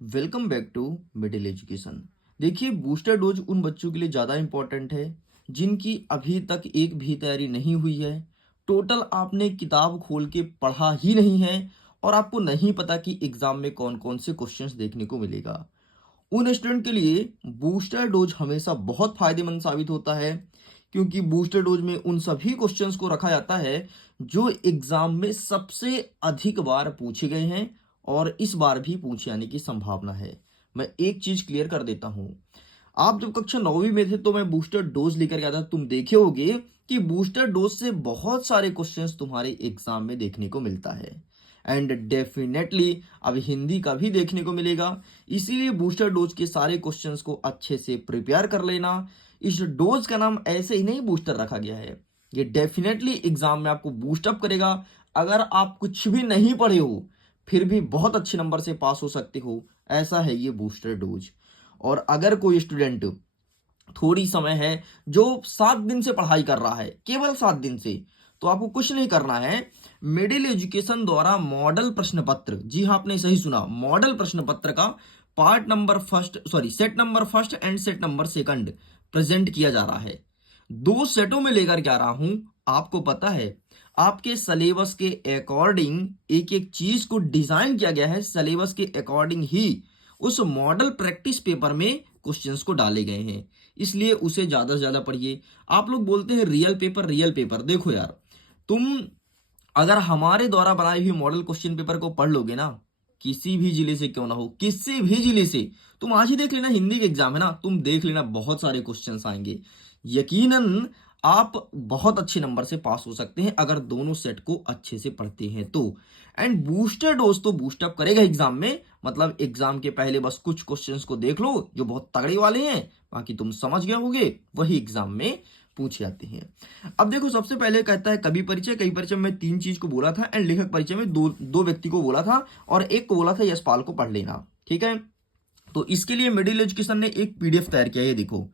Welcome back to middle education. देखिए, booster dose उन बच्चों के लिए ज़्यादा इम्पोर्टेंट है जिनकी अभी तक एक भी तैयारी नहीं हुई है। टोटल आपने किताब खोल के पढ़ा ही नहीं है और आपको नहीं पता कि एग्जाम में कौन कौन से क्वेश्चंस देखने को मिलेगा। उन स्टूडेंट के लिए बूस्टर डोज हमेशा बहुत फायदेमंद साबित होता है, क्योंकि बूस्टर डोज में उन सभी क्वेश्चंस को रखा जाता है जो एग्जाम में सबसे अधिक बार पूछे गए हैं और इस बार भी पूछे जाने की संभावना है। मैं एक चीज क्लियर कर देता हूं। आप जब कक्षा 9वीं में थे तो मैं बूस्टर डोज लेकर गया था। तुम देखे होगे कि बूस्टर डोज से बहुत सारे क्वेश्चंस तुम्हारे एग्जाम में देखने को मिलता है एंड डेफिनेटली अब हिंदी का भी देखने को मिलेगा। इसीलिए बूस्टर डोज के सारे क्वेश्चंस को अच्छे से प्रिपेयर कर लेना। इस डोज का नाम ऐसे ही नहीं बूस्टर रखा गया है, ये डेफिनेटली एग्जाम में आपको बूस्ट अप करेगा। अगर आप कुछ भी नहीं पढ़े हो फिर भी बहुत अच्छे नंबर से पास हो सकते हो, ऐसा है ये बूस्टर डोज। और अगर कोई स्टूडेंट थोड़ी समय है जो 7 दिन से पढ़ाई कर रहा है, केवल 7 दिन से, तो आपको कुछ नहीं करना है। मिडिल एजुकेशन द्वारा मॉडल प्रश्न पत्र, जी हाँ आपने सही सुना, मॉडल प्रश्न पत्र का part number first sorry set number first and set number second present किया जा रहा है। 2 सेटों में लेकर के आ रहा हूं। आपको पता है आपके सिलेबस के अकॉर्डिंग एक एक चीज को डिजाइन किया गया है, सिलेबस के अकॉर्डिंग ही उस मॉडल प्रैक्टिस पेपर में क्वेश्चंस को डाले गए हैं, इसलिए उसे ज्यादा से ज्यादा पढ़िए। आप लोग बोलते हैं रियल पेपर, देखो यार, तुम अगर हमारे द्वारा बनाई हुई मॉडल क्वेश्चन पेपर को पढ़ लोगे ना, किसी भी जिले से क्यों ना हो, किसी भी जिले से, तुम आज ही देख लेना, हिंदी के एग्जाम है ना, तुम देख लेना बहुत सारे क्वेश्चंस आएंगे। यकीनन आप बहुत अच्छे नंबर से पास हो सकते हैं अगर दोनों सेट को अच्छे से पढ़ते हैं तो। एंड बूस्टर डोज तो बूस्ट अप करेगा एग्जाम में, मतलब एग्जाम के पहले बस कुछ क्वेश्चंस को देख लो जो बहुत तगड़े वाले हैं, बाकी तुम समझ गए होगे, वही एग्जाम में पूछे जाते हैं। अब देखो, सबसे पहले कहता है कवि परिचय। कवि परिचय में 3 चीज को बोला था एंड लेखक परिचय में दो दो व्यक्ति को बोला था और एक को बोला था यशपाल को पढ़ लेना, ठीक है। तो इसके लिए मिडिल एजुकेशन ने एक पीडीएफ तैयार किया है, ये देखो,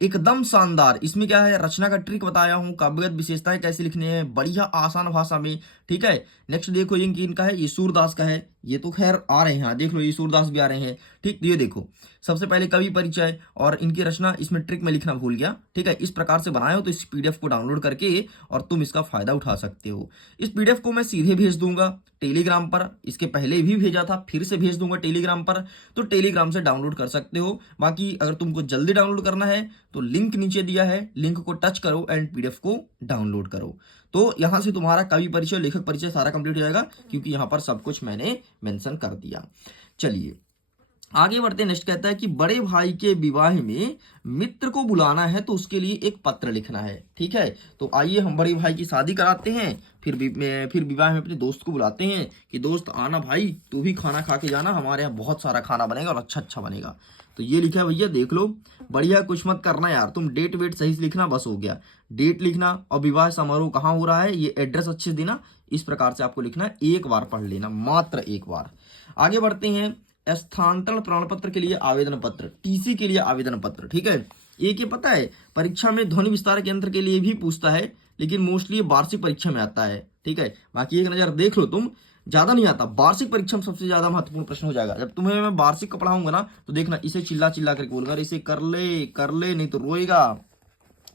एकदम शानदार। इसमें क्या है, रचना का ट्रिक बताया हूं, काव्यगत विशेषताएं कैसे लिखनी है बढ़िया आसान भाषा में, ठीक है। नेक्स्ट देखो, ये इनका है, ये सूरदास का है, ये तो खैर आ रहे हैं, देख लो ये सूरदास भी आ रहे हैं, ठीक। ये देखो, सबसे पहले कवि परिचय और इनकी रचना, इसमें ट्रिक में लिखना भूल गया, ठीक है। इस प्रकार से बनाए हो तो इस पीडीएफ को डाउनलोड करके और तुम इसका फायदा उठा सकते हो। इस पीडीएफ को मैं सीधे भेज दूंगा टेलीग्राम पर, इसके पहले भी भेजा था, फिर से भेज दूंगा टेलीग्राम पर, तो टेलीग्राम से डाउनलोड कर सकते हो। बाकी अगर तुमको जल्दी डाउनलोड करना है तो लिंक नीचे दिया है, लिंक को टच करो एंड पीडीएफ को डाउनलोड करो। तो यहां से तुम्हारा कवि परिचय लेखक परिचय सारा कंप्लीट हो जाएगा, क्योंकि यहां पर सब कुछ मैंने मेंशन कर दिया। चलिए आगे बढ़ते। नेक्स्ट कहता है कि बड़े भाई के विवाह में मित्र को बुलाना है तो उसके लिए एक पत्र लिखना है, ठीक है। तो आइए हम बड़े भाई की शादी कराते हैं, फिर विवाह में अपने दोस्त को बुलाते हैं कि दोस्त आना भाई, तू भी खाना खा के जाना, हमारे यहाँ बहुत सारा खाना बनेगा और अच्छा अच्छा बनेगा। तो ये लिखा है भैया, देख लो, बढ़िया, कुछ मत करना यार, तुम डेट वेट सही से लिखना, बस हो गया। डेट लिखना और विवाह समारोह कहाँ हो रहा है, ये एड्रेस अच्छे से देना, इस प्रकार से आपको लिखना है। एक बार पढ़ लेना, मात्र एक बार। आगे बढ़ते हैं। स्थानांतरण प्रमाण पत्र के लिए आवेदन पत्र, टीसी के लिए आवेदन पत्र, ठीक है। एक ये पता है, परीक्षा में ध्वनि विस्तारक यंत्र के लिए भी पूछता है, लेकिन मोस्टली वार्षिक परीक्षा में आता है, ठीक है। बाकी एक नजर देख लो तुम, ज्यादा नहीं आता, वार्षिक परीक्षा में सबसे ज्यादा महत्वपूर्ण प्रश्न हो जाएगा। जब तुम्हें मैं वार्षिक का पढ़ाऊंगा ना, तो देखना इसे चिल्ला चिल्ला करके बोलूंगा, इसे कर ले नहीं तो रोएगा।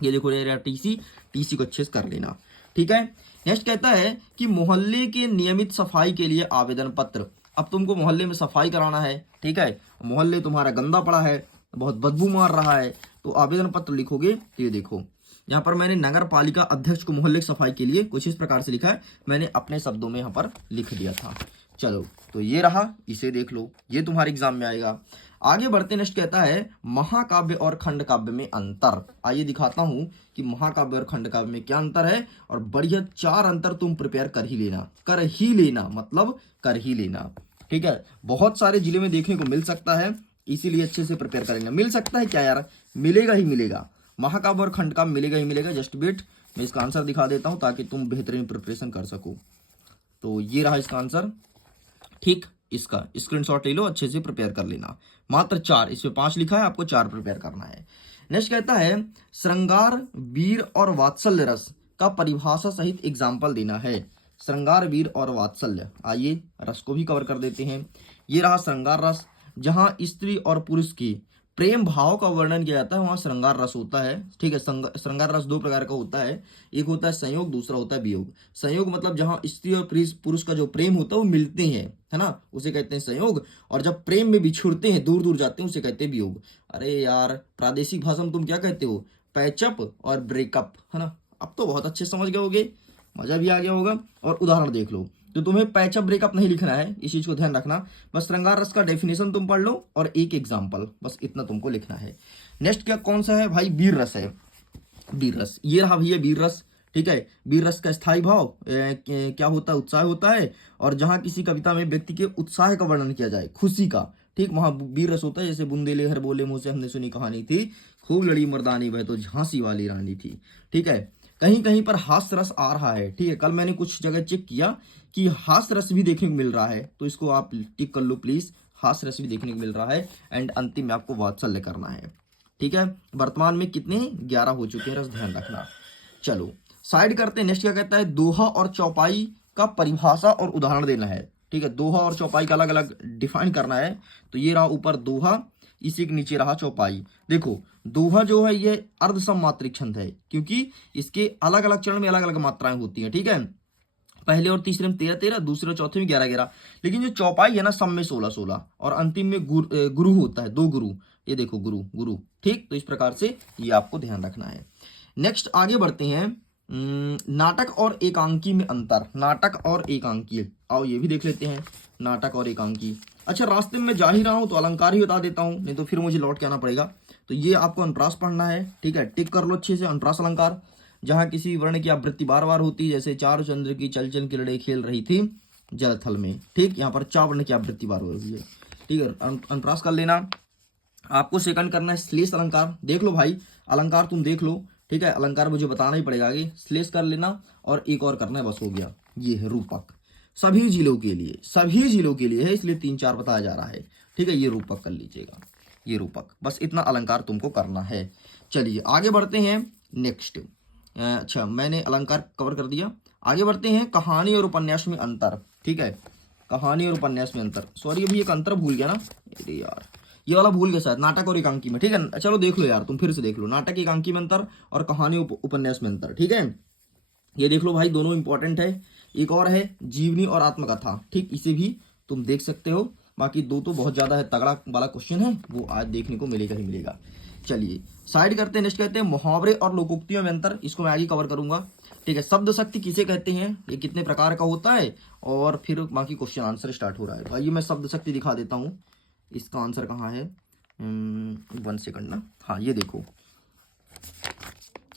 ये देखो ये टीसी, टीसी को अच्छे से कर लेना, ठीक है। नेक्स्ट कहता है कि मोहल्ले के नियमित सफाई के लिए आवेदन पत्र। अब तुमको मोहल्ले में सफाई कराना है, ठीक है, मोहल्ले तुम्हारा गंदा पड़ा है, बहुत बदबू मार रहा है, तो आवेदन पत्र लिखोगे। तो ये देखो, यहाँ पर मैंने नगर पालिका अध्यक्ष को मोहल्ले की सफाई के लिए कुछ इस प्रकार से लिखा है, मैंने अपने शब्दों में यहाँ पर लिख दिया था। चलो, तो ये रहा, इसे देख लो, ये तुम्हारे एग्जाम में आएगा। आगे बढ़ते। नेक्स्ट कहता है महाकाव्य और खंड काव्य में अंतर। आइए दिखाता हूं कि महाकाव्य और खंड काव्य में क्या अंतर है, और बढ़िया 4 अंतर तुम प्रिपेयर कर ही लेना, मतलब कर ही लेना, ठीक है। बहुत सारे जिले में देखने को मिल सकता है, इसीलिए अच्छे से प्रिपेयर कर लेना। मिल सकता है क्या यार, मिलेगा ही मिलेगा, महाकाव्य और खंड काव्य मिलेगा ही मिलेगा। जस्ट वेट, मैं इसका आंसर दिखा देता हूं ताकि तुम बेहतरीन प्रिपरेशन कर सको। तो ये रहा इसका आंसर, ठीक। इसका स्क्रीनशॉट ले लो, अच्छे से प्रिपेयर कर लेना। मात्र 4, इसमें 5 लिखा है, आपको 4 प्रिपेयर करना है। नेक्स्ट कहता है श्रृंगार वीर और वात्सल्य रस का परिभाषा सहित एग्जाम्पल देना है। श्रृंगार वीर और वात्सल्य, आइए रस को भी कवर कर देते हैं। ये रहा श्रृंगार रस, जहां स्त्री और पुरुष की प्रेम भाव का वर्णन किया जाता है वहां श्रृंगार रस होता है। ठीक है, श्रृंगार रस दो प्रकार का होता है, एक होता है संयोग, दूसरा होता है वियोग। संयोग मतलब जहां स्त्री और पुरुष का जो प्रेम होता है वो मिलते हैं, है ना, उसे कहते हैं संयोग। और जब प्रेम में बिछुड़ते हैं, दूर दूर जाते हैं, उसे कहते हैं वियोग। अरे यार, प्रादेशिक भाषा में तुम क्या कहते हो? पैचअप और ब्रेकअप, है ना। अब तो बहुत अच्छे समझ गए होगे, मजा भी आ गया होगा। और उदाहरण देख लो, तो तुम्हें पैचअप ब्रेकअप नहीं लिखना है, इस चीज को ध्यान रखना। बस श्रृंगार रस का डेफिनेशन तुम पढ़ लो और एक एग्जाम्पल, बस इतना तुमको लिखना है। नेक्स्ट क्या कौन सा है भाई? वीर रस है। वीर रस, ये रहा भैया वीर रस। ठीक है, वीर रस का स्थायी भाव क्या होता है? उत्साह होता है। और जहां किसी कविता में व्यक्ति के उत्साह का वर्णन किया जाए, खुशी का, ठीक, वहां वीर रस होता है। जैसे बुंदेले हर बोले मुंह से हमने सुनी कहानी थी, खूब लड़ी मर्दानी वह तो झांसी वाली रानी थी। ठीक है, कहीं कहीं पर हास्य रस आ रहा है। ठीक है, कल मैंने कुछ जगह चेक किया कि हास्य रस भी देखने को मिल रहा है, तो इसको आप टिक कर लो प्लीज, हास्य रस भी देखने को मिल रहा है। एंड अंतिम में आपको वात्सल्य करना है। ठीक है, वर्तमान में कितने 11 हो चुके हैं, रस ध्यान रखना। चलो साइड करते हैं। नेक्स्ट क्या कहता है? दोहा और चौपाई का परिभाषा और उदाहरण देना है। ठीक है, दोहा और चौपाई का अलग अलग डिफाइन करना है। तो ये रहा ऊपर दोहा, इसी के नीचे रहा चौपाई। देखो दोहा जो है ये अर्ध सममात्रिक छंद है, क्योंकि इसके अलग अलग चरण में अलग अलग मात्राएं होती हैं। ठीक है, पहले और तीसरे में 13-13, दूसरे और चौथे में 11-11। लेकिन जो चौपाई है ना, सब में 16-16 और अंतिम में गुरु होता है, 2 गुरु। ये देखो गुरु गुरु। ठीक, तो इस प्रकार से ये आपको ध्यान रखना है। नेक्स्ट आगे बढ़ते हैं। नाटक और एकांकी में अंतर। नाटक और एकांकी, आओ ये भी देख लेते हैं, नाटक और एकांकी। अच्छा, रास्ते में जा ही रहा हूं तो अलंकार ही बता देता हूं, नहीं तो फिर मुझे लौट के आना पड़ेगा। तो ये आपको अनुप्रास पढ़ना है। ठीक है, टिक कर लो अच्छे से, अनुप्रास अलंकार। जहां किसी वर्ण की आवृत्ति बार बार होती है, जैसे चार चंद्र की चलचल की लड़ाई खेल रही थी जल थल में। ठीक, यहाँ पर चा वर्ण की आवृत्ति बार हो रही है। ठीक है, अनुप्रास कर लेना। आपको सेकंड करना है श्लेष अलंकार। देख लो भाई, अलंकार तुम देख लो। ठीक है, अलंकार मुझे बताना ही पड़ेगा आगे। श्लेष कर लेना और एक और करना है, बस हो गया। ये है रूपक, सभी जिलों के लिए, सभी जिलों के लिए है, इसलिए 3-4 बताया जा रहा है। ठीक है, ये रूपक कर लीजिएगा, ये रूपक, बस इतना अलंकार तुमको करना है। चलिए आगे बढ़ते हैं। नेक्स्ट, अच्छा मैंने अलंकार कवर कर दिया। आगे बढ़ते हैं, कहानी और उपन्यास में अंतर। ठीक है, कहानी और उपन्यास में अंतर। सॉरी अभी एक अंतर भूल गया ना, अरे यार ये वाला भूल गया शायद, नाटक और एकांकी में। ठीक है, चलो देख लो यार, तुम फिर से देख लो, नाटक एकांकी में अंतर और कहानी उपन्यास में अंतर। ठीक है, ये देख लो भाई, दोनों इंपॉर्टेंट है। एक और है जीवनी और आत्मकथा। ठीक, इसे भी तुम देख सकते हो। बाकी दो तो बहुत ज्यादा है, तगड़ा वाला क्वेश्चन है, वो आज देखने को मिलेगा ही मिलेगा। चलिए साइड करते हैं। नेक्स्ट कहते हैं मुहावरे और लोकोक्तियों में अंतर। इसको मैं आगे कवर करूंगा। ठीक है, शब्द शक्ति किसे कहते हैं, ये कितने प्रकार का होता है, और फिर बाकी क्वेश्चन आंसर स्टार्ट हो रहा है। भाई मैं शब्द शक्ति दिखा देता हूँ, इसका आंसर कहाँ है, 1 सेकंड ना। हाँ ये देखो,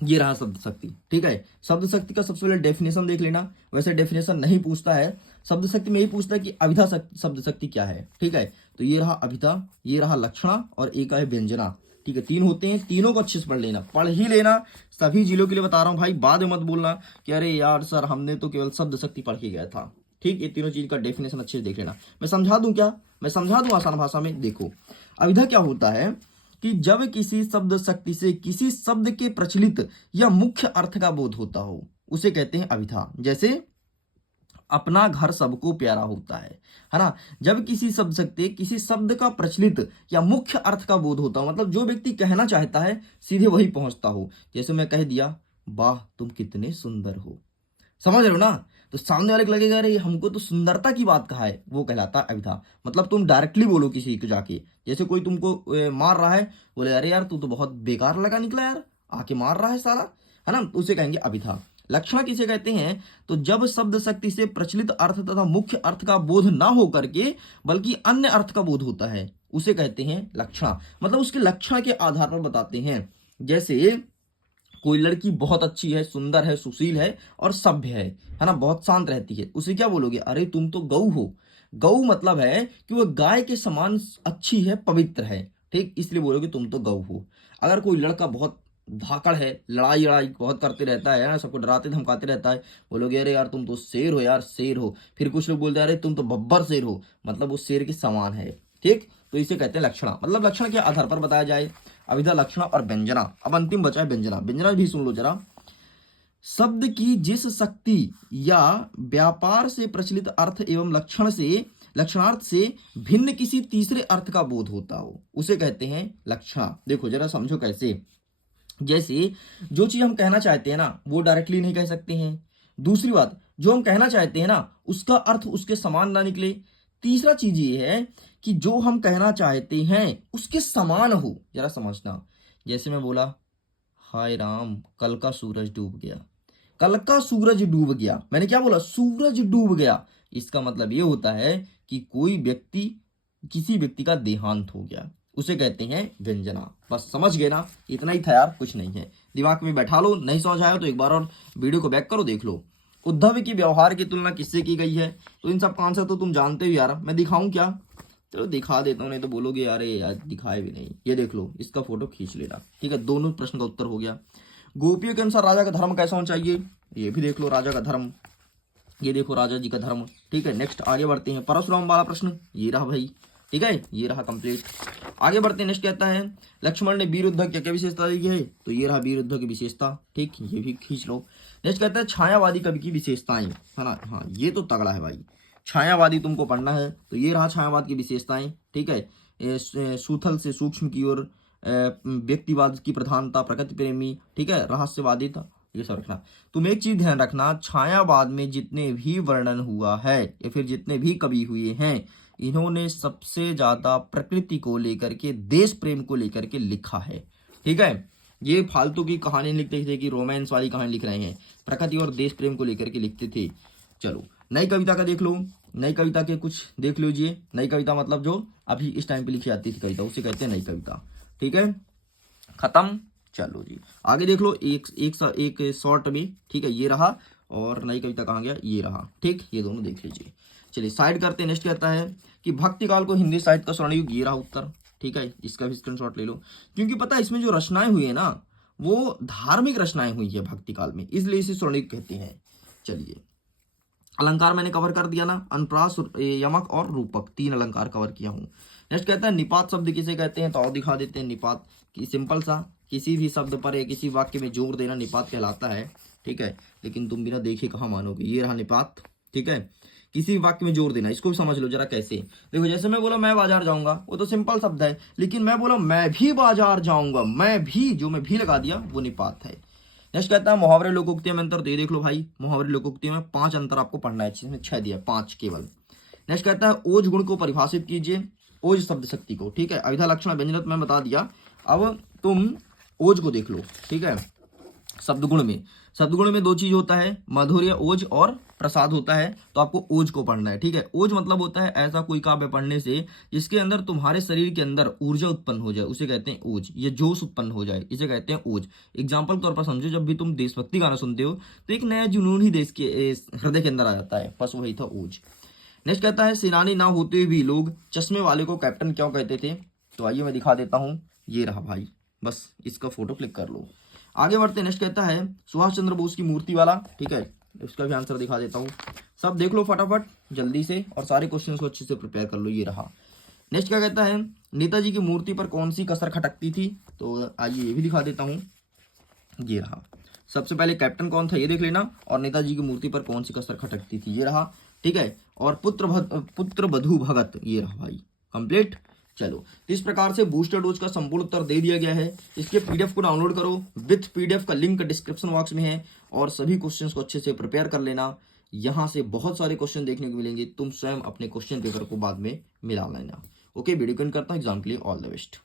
ये रहा शब्द शक्ति। ठीक है, शब्द शक्ति का सबसे पहले डेफिनेशन देख लेना। वैसे डेफिनेशन नहीं पूछता है, शब्द शक्ति में यही पूछता है कि अभिधा शब्द शक्ति क्या है। ठीक है, तो ये रहा अभिधा, ये रहा लक्षणा और एक है व्यंजना। ठीक है, 3 होते हैं, तीनों को अच्छे से पढ़ लेना, पढ़ ही लेना। सभी जिलों के लिए बता रहा हूँ भाई, बाद में मत बोलना कि अरे यार सर हमने तो केवल शब्द शक्ति पढ़ के गया था। ठीक, ये तीनों चीज का डेफिनेशन अच्छे से देख लेना। मैं समझा दूं क्या, मैं समझा दूं आसान भाषा में। देखो अभिधा क्या होता है कि जब किसी शब्द शक्ति से किसी शब्द के प्रचलित या मुख्य अर्थ का बोध होता हो, उसे कहते हैं अभिधा। जैसे अपना घर सबको प्यारा होता है ना। जब किसी शब्द शक्ति किसी शब्द का प्रचलित या मुख्य अर्थ का बोध होता हो, मतलब जो व्यक्ति कहना चाहता है सीधे वही पहुंचता हो। जैसे मैं कह दिया, वाह तुम कितने सुंदर हो, समझ रहे हो ना, तो सामने वाले को लगेगा अरे हमको तो सुंदरता की बात कहा है, वो कहलाता है अभिधा। मतलब तुम डायरेक्टली बोलो किसी को जाके, जैसे कोई तुमको मार रहा है, बोले अरे यार तू तो बहुत बेकार लगा निकला यार, आके मार रहा है साला, है ना, उसे कहेंगे अभिधा। लक्षण किसे कहते हैं, तो जब शब्द शक्ति से प्रचलित अर्थ तथा मुख्य अर्थ का बोध ना हो करके बल्कि अन्य अर्थ का बोध होता है, उसे कहते हैं लक्षण। मतलब उसके लक्षण के आधार पर बताते हैं। जैसे कोई लड़की बहुत अच्छी है, सुंदर है, सुशील है और सभ्य है ना, बहुत शांत रहती है, उसे क्या बोलोगे, अरे तुम तो गौ हो। गौ मतलब है कि वो गाय के समान अच्छी है, पवित्र है। ठीक, इसलिए बोलोगे तुम तो गौ हो। अगर कोई लड़का बहुत धाकड़ है, लड़ाई लड़ाई बहुत करते रहता है ना, सबको डराते धमकाते रहता है, बोलोगे अरे यार तुम तो शेर हो यार, शेर हो। फिर कुछ लोग बोलते हैं अरे तुम तो बब्बर शेर हो, मतलब वो शेर के समान है। ठीक, तो इसे कहते हैं लक्षण। मतलब लक्षण के आधार पर बताया जाए। अभिधा, लक्षण और व्यंजना। अब अंतिम बचा है व्यंजना। व्यंजना भी सुन लो जरा। शब्द की जिस शक्ति या व्यापार से प्रचलित अर्थ एवं लक्षण से लक्षणार्थ से भिन्न किसी तीसरे अर्थ का बोध होता हो उसे कहते हैं लक्षण। देखो जरा समझो कैसे, जैसे जो चीज हम कहना चाहते हैं ना वो डायरेक्टली नहीं कह सकते हैं। दूसरी बात, जो हम कहना चाहते हैं ना उसका अर्थ उसके समान ना निकले। तीसरा चीज ये है कि जो हम कहना चाहते हैं उसके समान हो। जरा समझना, जैसे मैं बोला हाय राम कल का सूरज डूब गया, कल का सूरज डूब गया, मैंने क्या बोला, सूरज डूब गया। इसका मतलब ये होता है कि कोई व्यक्ति, किसी व्यक्ति का देहांत हो गया, उसे कहते हैं व्यंजना। बस समझ गए ना, इतना ही था यार, कुछ नहीं है, दिमाग में बैठा लो। नहीं समझ आया तो एक बार और वीडियो को बैक करो, देख लो। उद्धव की व्यवहार की तुलना किससे की गई है, तो इन सब का आंसर तो तुम जानते हो यार, मैं दिखाऊं क्या, चलो दिखा देता हूँ, नहीं तो बोलोगे यार यार दिखाए भी नहीं। ये देख लो, इसका फोटो खींच लेना, ठीक है, दोनों प्रश्न का उत्तर हो गया। गोपियों के अनुसार राजा का धर्म कैसा होना चाहिए, ये भी देख लो, राजा का धर्म, ये देखो राजा जी का धर्म, ठीक है। नेक्स्ट आगे बढ़ते हैं, परशुराम वाला प्रश्न ये रहा भाई, ठीक है, ये रहा कंप्लीट। आगे बढ़ते हैं, नेक्स्ट कहता है लक्ष्मण ने वीर युद्ध क्या क्या विशेषता दी है, तो ये रहा वीर युद्ध की विशेषता, ठीक, ये भी खींच लो। नेक्स्ट कहता है छायावादी कवि की विशेषताएं, है ना, हाँ ये तो तगड़ा है भाई, छायावादी तुमको पढ़ना है, तो ये रहा छायावाद की विशेषताएं, ठीक है। सूथल से सूक्ष्म की ओर, व्यक्तिवाद की प्रधानता, प्रकृति प्रेमी, ठीक है, रहस्यवादिता, ये सब रखना। तुम एक चीज ध्यान रखना, छायावाद में जितने भी वर्णन हुआ है या फिर जितने भी कवि हुए हैं, इन्होंने सबसे ज्यादा प्रकृति को लेकर के, देश प्रेम को लेकर के लिखा है, ठीक है। ये फालतू की कहानी लिखते थे कि रोमांस वाली कहानी लिख रहे हैं, प्रकृति और देश प्रेम को लेकर के लिखते थे। चलो नई कविता का देख लो, नई कविता के कुछ देख लीजिए। नई कविता मतलब जो अभी इस टाइम पे लिखी जाती थी कविता, उसे कहते हैं नई कविता, ठीक है, खत्म। चलो जी आगे देख लो, एक शॉर्ट में, ठीक है, ये रहा, और नई कविता कहाँ गया, ये रहा, ठीक, ये दोनों देख लीजिए। चलिए साइड करते हैं। नेक्स्ट कहता है कि भक्ति काल को हिंदी साहित्य का स्वर्ण युग, ये रहा उत्तर, ठीक है, इसका भी स्क्रीनशॉट ले लो, क्योंकि पता है इसमें जो रचनाएं हुई है ना वो धार्मिक रचनाएं हुई है भक्ति काल में, इसलिए इसे स्वर्ण युग कहते हैं। चलिए अलंकार मैंने कवर कर दिया ना, अनुप्रास, यमक और रूपक, 3 अलंकार कवर किया हूँ। नेक्स्ट कहता है निपात शब्द किसे कहते हैं, तो और दिखा देते हैं। निपात की सिंपल सा, किसी भी शब्द पर या किसी वाक्य में जोर देना निपात कहलाता है, ठीक है, लेकिन तुम बिना देखे कहाँ मानोगे, ये रहा निपात, ठीक है, किसी वाक्य में जोर देना। इसको भी समझ लो जरा कैसे, देखो जैसे मैं बोला मैं बाजार जाऊंगा, वो तो सिंपल शब्द है, लेकिन मैं बोला मैं भी बाजार जाऊंगा, मैं भी, जो मैं भी लगा दिया वो निपात है। नेक्स्ट कहता है मुहावरे लोकोक्तियों में अंतर, तो ये देख लो भाई, मुहावरे लोकोक्तियों में 5 अंतर आपको पढ़ना है, इसमें 6 दिया, 5 केवल। नेक्स्ट कहता है ओज गुण को परिभाषित कीजिए, ओज शब्द शक्ति को, ठीक है, अविधा लक्षण व्यंजन मैं बता दिया, अब तुम ओज को देख लो, ठीक है। शब्दगुण में 2 चीज होता है, माधुर्य ओज और प्रसाद होता है, तो आपको ओज को पढ़ना है, ठीक है। ओज मतलब होता है ऐसा कोई काव्य पढ़ने से जिसके अंदर तुम्हारे शरीर के अंदर ऊर्जा उत्पन्न हो जाए, उसे कहते हैं ओज, ये जोश उत्पन्न हो जाए, इसे कहते हैं ओज। एग्जाम्पल तौर पर समझो, जब भी तुम देशभक्ति गाना सुनते हो तो एक नया जुनून ही देश के हृदय के अंदर आ जाता है, बस वही था ओज। नेक्स्ट कहता है सेनानी ना होते हुए भी लोग चश्मे वाले को कैप्टन क्यों कहते थे, तो आइए मैं दिखा देता हूँ, ये रहा भाई, बस इसका फोटो क्लिक कर लो। आगे बढ़ते। नेक्स्ट कहता है सुभाष चंद्र बोस की मूर्ति वाला, ठीक है, इसका भी आंसर दिखा देता हूँ, सब देख लो फटाफट जल्दी से, और सारे क्वेश्चन को अच्छे से प्रिपेयर कर लो, ये रहा। नेक्स्ट क्या कहता है नेताजी की मूर्ति पर कौन सी कसर खटकती थी, तो आइए ये भी दिखा देता हूँ, ये रहा। सबसे पहले कैप्टन कौन था ये देख लेना, और नेताजी की मूर्ति पर कौन सी कसर खटकती थी, ये रहा, ठीक है, और पुत्र बधु भगत, ये रहा भाई, कंप्लीट। चलो तो इस प्रकार से बूस्टर डोज का संपूर्ण उत्तर दे दिया गया है। इसके पीडीएफ को डाउनलोड करो, विथ पीडीएफ का लिंक डिस्क्रिप्शन बॉक्स में है, और सभी क्वेश्चंस को अच्छे से प्रिपेयर कर लेना। यहाँ से बहुत सारे क्वेश्चन देखने को मिलेंगे, तुम स्वयं अपने क्वेश्चन पेपर को बाद में मिला लेना। ओके, वीडियो को एंड करता हूँ, एग्जाम के लिए ऑल द बेस्ट।